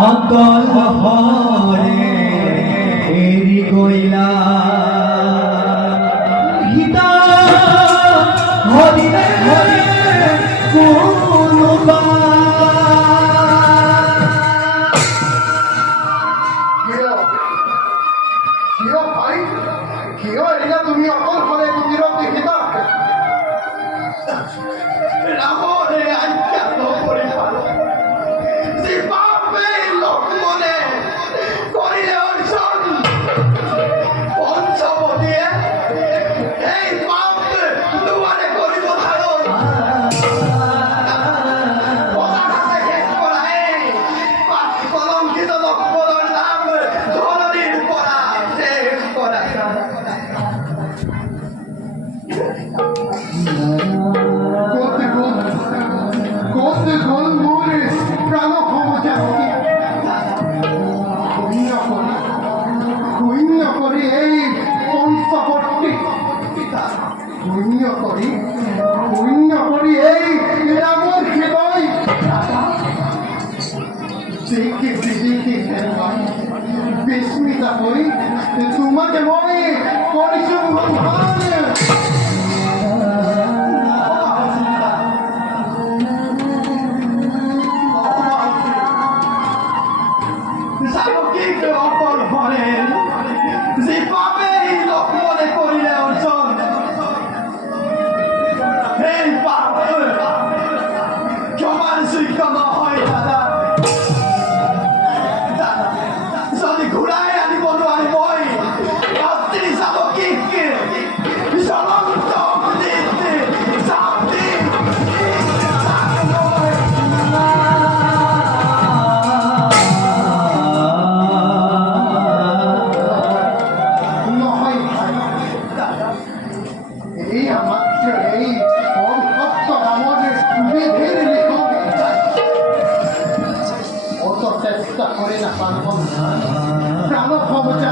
অতল হরে এরি গইলা গীতা হরিলে হরে কোনবা কিয় ভাই কিয় এৰিলা তুমি অকল হৰে কুটিৰত দেখিলা ৰামৰে আজ্ঞা নকৰি পালো যি পাপে লক্ষ্মণে কৰিলে অৰ্জন পঞ্চৱতীয়ে এই পাপ দুৱাৰে কৰিব ধাৰণ পতাকাতে শেষ কৰা এই পাপ কলংকিত লক্ষ্মণৰ নাম ধৰণীৰ পৰা শেষ কৰা কোতে গল মোরে প্রাণ ক্ষমতা শূন্য কৰি এই পঞ্চৱৰ্তী শূন্য কৰি এই ৰামৰ হৃদয় জিকি জিকি বিস্মিতা হৈ তোমাকে মই কৰিছোঁ সামগ্রিক অপর হরেন যে পাবে লক্ষ্মণে করিলে অর্জন এই পাপ ক্ষমার যোগ্য নহয় দাদা যদি ঘূৰাই আনিব নোৱাৰি মই অস্ত্ৰী সামগ্রিক জ্বলন্ত চেষ্টা করে না পারব প্রাণ ক্ষমতা